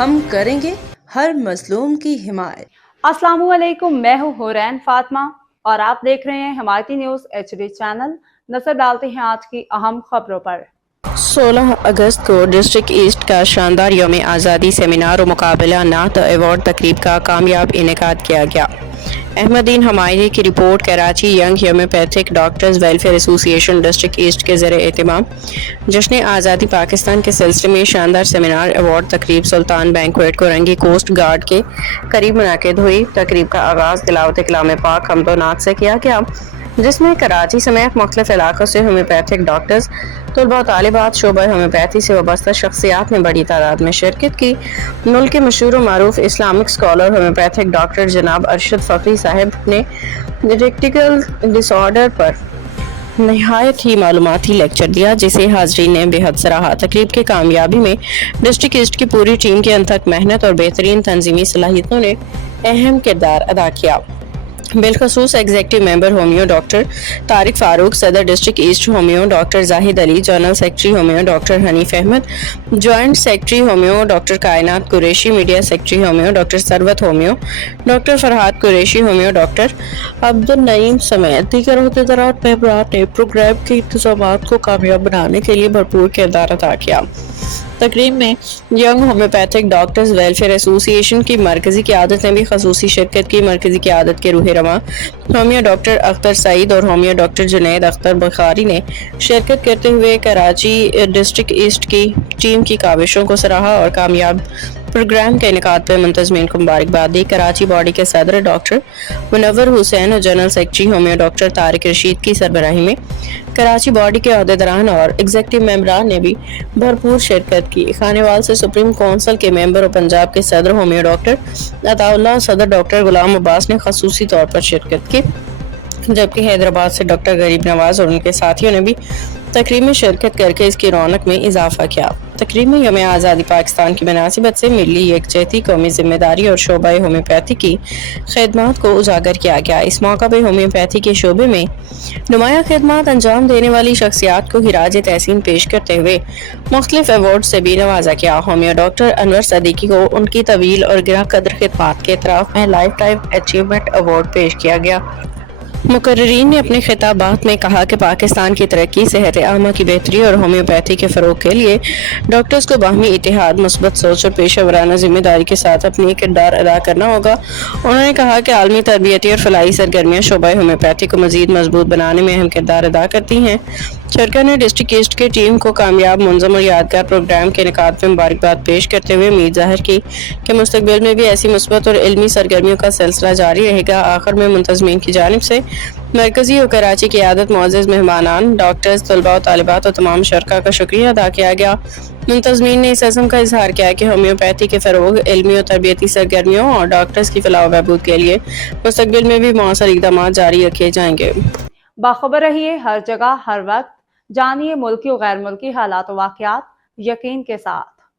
ہم کریں گے ہر مظلوم کی حمایت۔ السلام علیکم، میں ہوں حورین فاطمہ اور آپ دیکھ رہے ہیں حمایتی نیوز HD چینل۔ نظر ڈالتے ہیں آج کی اہم خبروں پر۔ 16 اگست کو ڈسٹرکٹ ایسٹ کا شاندار یوم آزادی سیمینار و مقابلہ نعت ایوارڈ تقریب کا کامیاب انعقاد کیا گیا۔ احمد دین ہمایری کی report. Karachi young homeopathic doctors welfare association district asset کے زیر اہتمام جشن آزادی پاکستان کے سلسلے میں شاندار سیمینار ایوارڈ تقریب سلطان بینکویٹ کورنگی کوسٹ گارڈ کے قریب منعقد ہوئی۔ تقریب کا آغاز تلاوت کلام پاک حمد و نعت سے کیا گیا، جس میں کراچی سمیت مختلف علاقوں سے ہومیوپیتھک ڈاکٹرز، طلباء و طالبات، شعبہ ہومیوپیتھی سے وابستہ شخصیات نے بڑی تعداد میں شرکت کی۔ ملک کے مشہور و معروف اسلامک اسکالر ہومیوپیتھک ڈاکٹر جناب ارشد فقی صاحب نے ریکٹیکل ڈس آرڈر پر نہایت ہی معلوماتی لیکچر دیا، جسے حاضرین نے بے حد سراہا۔ تقریب کی کامیابی میں ڈسٹرکٹ ایسٹ کی پوری ٹیم کی انتھک محنت اور بہترین تنظیمی صلاحیتوں نے اہم کردار ادا کیا۔ بالخصوص executive member homeo doctor Tariq Farooq, صدر district east homeo doctor Zahid Ali, general secretary homeo doctor Hanif Ahmed, joint secretary homeo doctor Kainat Qureshi, media secretary homeo doctor Sarwat homeo doctor Farhat Qureshi, homeo doctor Abdul Naeem سمیت دیگر عہدیدار ممبران نے پروگرام کے انتظامات کو کامیاب بنانے کے لیے بھرپور کردار ادا کیا۔ تقریب میں ینگ ہومیوپیتھک ڈاکٹرز ویلفیئر ایسوسی ایشن کی مرکزی قیادت نے بھی خصوصی شرکت کی۔ مرکزی قیادت کے روح رواں ہومیو ڈاکٹر اختر سعید اور ہومیو ڈاکٹر جنید اختر بخاری نے شرکت کرتے ہوئے کراچی ڈسٹرکٹ ایسٹ کی ٹیم کی کاوشوں کو سراہا اور کامیاب پروگرام کے انعقاد پر منتظمین کو مبارکباد دی۔ کراچی باڈی کے صدر ڈاکٹر منور حسین اور general secretary homeo doctor Tariq Rashid کی سربراہی میں کراچی باڈی کے عہدیداران اور ایگزیکٹو ممبران نے بھی بھرپور شرکت کی۔ خانیوال سے سپریم کونسل کے ممبر اور پنجاب کے صدر ہومیو ڈاکٹر عطا اللہ، صدر ڈاکٹر غلام عباس نے خصوصی طور پر شرکت کی، جبکہ حیدرآباد سے ڈاکٹر غریب نواز اور ان کے ساتھیوں نے بھی تقریب میں شرکت کر کے اس کی رونق میں اضافہ کیا۔ تقریب میں یوم آزادی پاکستان کی مناسبت سے ملی یکجہتی، قومی ذمہ داری اور شعبہ ہومیوپیتھی کی خدمات کو اجاگر کیا گیا۔ اس موقع پہ ہومیوپیتھی کے شعبے میں نمایاں خدمات انجام دینے والی شخصیات کو خراج تحسین پیش کرتے ہوئے مختلف ایوارڈ سے بھی نوازا گیا۔ ہومیو ڈاکٹر انور صدیقی کو ان کی طویل اور گراں قدر خدمات کے اعتراف میں لائف ٹائم اچیومنٹ ایوارڈ پیش کیا گیا۔ مقررین نے اپنے خطابات میں کہا کہ پاکستان کی ترقی، صحت عامہ کی بہتری اور ہومیوپیتھی کے فروغ کے لیے ڈاکٹرز کو باہمی اتحاد، مثبت سوچ اور پیشہ ورانہ ذمہ داری کے ساتھ اپنی کردار ادا کرنا ہوگا۔ انہوں نے کہا کہ عالمی تربیتی اور فلاحی سرگرمیاں شعبہ ہومیوپیتھی کو مزید مضبوط بنانے میں اہم کردار ادا کرتی ہیں۔ شرکا نے ڈسٹرکٹ ایسٹ کے ٹیم کو کامیاب، منظم اور یادگار پروگرام کے انعقاد میں مبارکباد پیش کرتے ہوئے امید ظاہر کی کہ مستقبل میں بھی ایسی مثبت اور علمی سرگرمیوں کا سلسلہ جاری رہے گا۔ آخر میں منتظمین کی جانب سے مرکزی اور کراچی کی قیادت، معزز مہمانان، ڈاکٹرز، طلباء و طالبات اور تمام شرکا کا شکریہ ادا کیا گیا۔ منتظمین نے اس عزم کا اظہار کیا کہ ہومیوپیتھی کے فروغ، علمی اور تربیتی سرگرمیوں اور ڈاکٹرز کی فلاح و بہبود کے لیے مستقبل میں بھی مؤثر اقدامات جاری رکھے جائیں گے۔ باخبر رہیے ہر جگہ ہر وقت، جانیے ملکی و غیر ملکی حالات و واقعات یقین کے ساتھ۔